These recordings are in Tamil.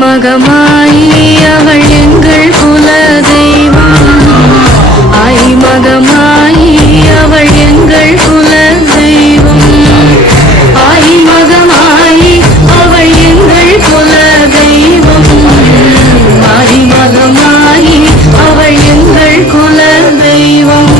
மகமாயி அவள் எங்கள் குல தெய்வம். ஆயி மகமாயி அவள் எங்கள் குல தெய்வம். ஆயி மகமாயி அவள் எங்கள் குல தெய்வம். ஆயி மகமாயி அவள் எங்கள் குல தெய்வம்.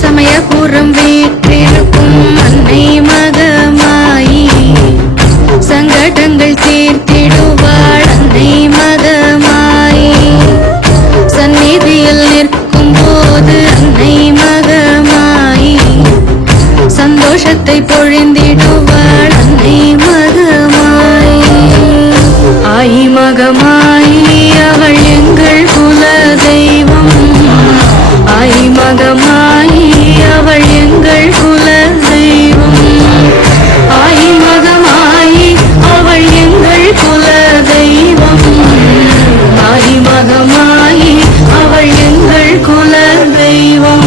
சமயபுரம் வீற்றிருக்கும் அன்னை மகமாயி சங்கடங்கள் தீர்த்திடுவாள் அன்னை மகமாயி. சந்நிதியில் நிற்கும் போது அன்னை மகமாயி சந்தோஷத்தை பொழிந்திடுவாள் அன்னை மகமாயி. ஆயி மகமாயி அவள் எங்கள் குல தெய்வம். ஆயி மகமாயி அவள் எங்கள் குல தெய்வம். ஆயி மகமாயி அவள் எங்கள் குல தெய்வம். ஆயி மகமாயி அவள் எங்கள் குல தெய்வம்.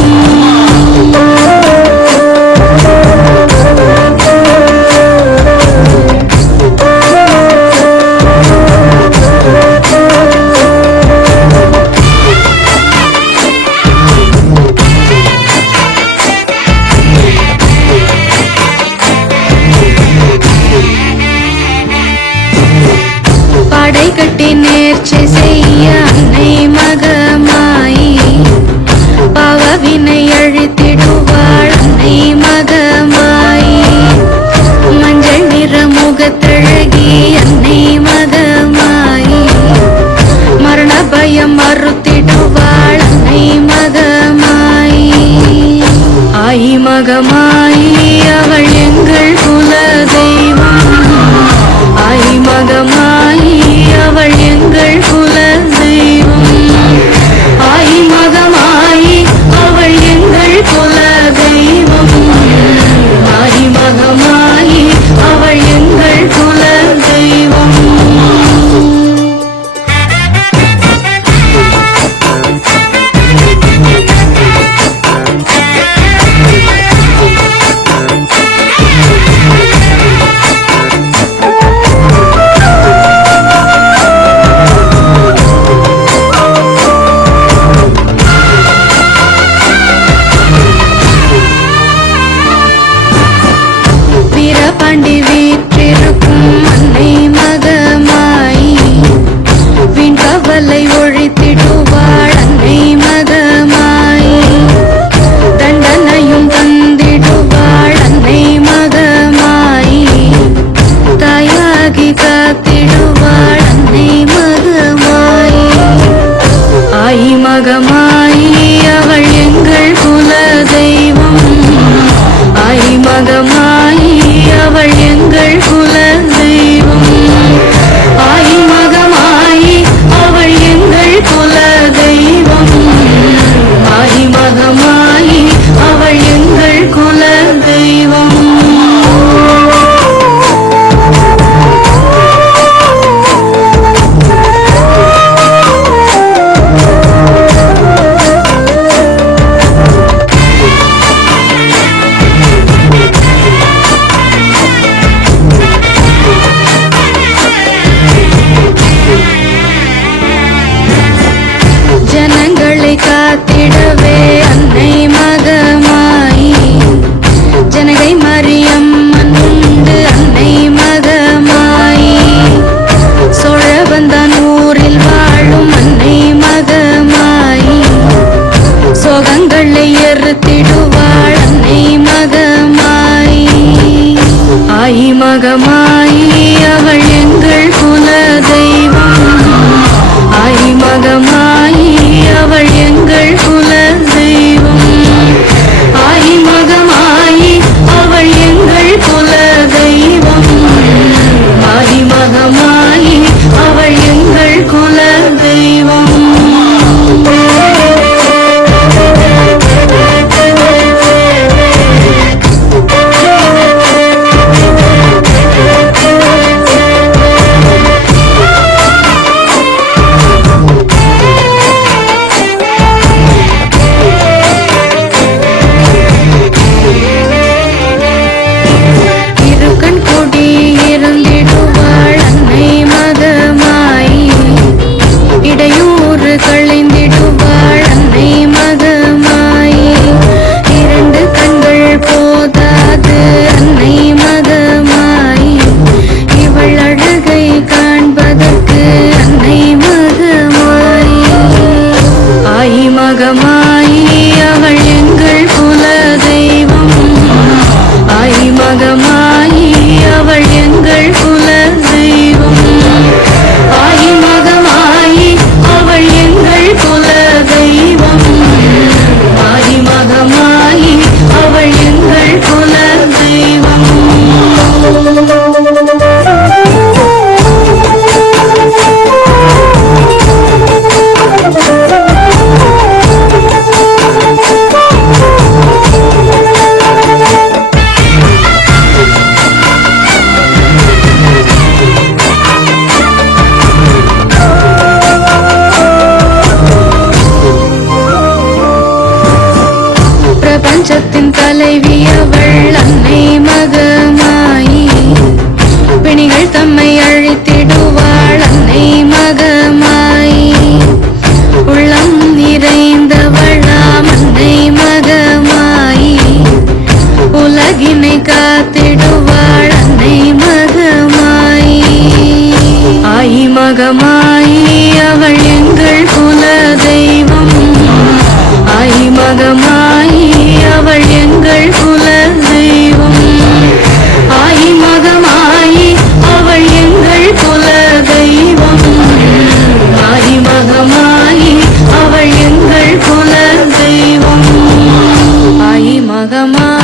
படை கட்டி நேர்ச்சி செய்ய அன்னை மகமாயி பாவவினை அழித்திடுவாள் அன்னை மகமாயி. மஞ்சள் நிற முகத்தழகி அன்னை மகமாயி மரண பயம் மறுத்திடுவாள் அன்னை மகமாயி. ஆயி மகமாயி அவள் எங்கள் குல தெய்வம். ஆயி மகமாயி அவள் எங்கள் குல தெய்வம். ஆயி மகமாயி அவள் எங்கள் குல தெய்வம். ஆயி மகமாயி அவள் எங்கள் குல தெய்வம். வீரபாண்டி வீற்றிருக்கும் அன்னை மகமாயி விண்கவலை ஒழித்திடுவாள் அன்னை மகமாயி. தண்டனையும் தந்திடுவாள் அன்னை மகமாயி. தாயாகி காத்திடுவாள் அன்னை மகமாயி. ஆயி மகமாயி அவள் எங்கள் குல தெய்வம். ஆயி மகமாயி அவள் எங்கள் குல தெய்வம். ஆயி மகமாயி அவள் எங்கள் குல தெய்வம். ஆயி மகமாயி அவள் எங்கள் குல தெய்வம். ஜனங்களை காத்திடவே அன்னை மகமாயி ஜனகை மரியம்மன் உண்டு அன்னை மகமாயி. சோழவந்தான் ஊரில் வாழும் அன்னை மகமாயி சோகங்களை எறுத்திடுவாள் அன்னை மகமாயி. ஆயி மகமாயி அவள் எங்கள் குல தெய்வம். ஆயி மகமாயி அவள் எங்கள் குல தெய்வம். ஆயி மகமாயி அவள் எங்கள் குல தெய்வம். ஆயி மகமாயி அவள் எங்கள் குல தெய்வம். பிரபஞ்சத்தின் தலைவி அவள் அன்னை மகமாயி பிணிகள் தம்மை அழித்திடுவாள் அன்னை மகமாயி உள்ளம் நிறைந்தவளாம் அன்னை மகமாயி உலகினை காத்திடுவாள் அன்னை மகமாயி ஆயி மகமாயி அவள் எங்கள் குல தெய்வம் ஆயி மகமாயி அவள் எங்கள் குல தெய்வம் ஆயி மகமாயி அவள் எங்கள் குல தெய்வம் ஆயி மகமாயி அவள் எங்கள் குல தெய்வம் ஆயி மகமாயி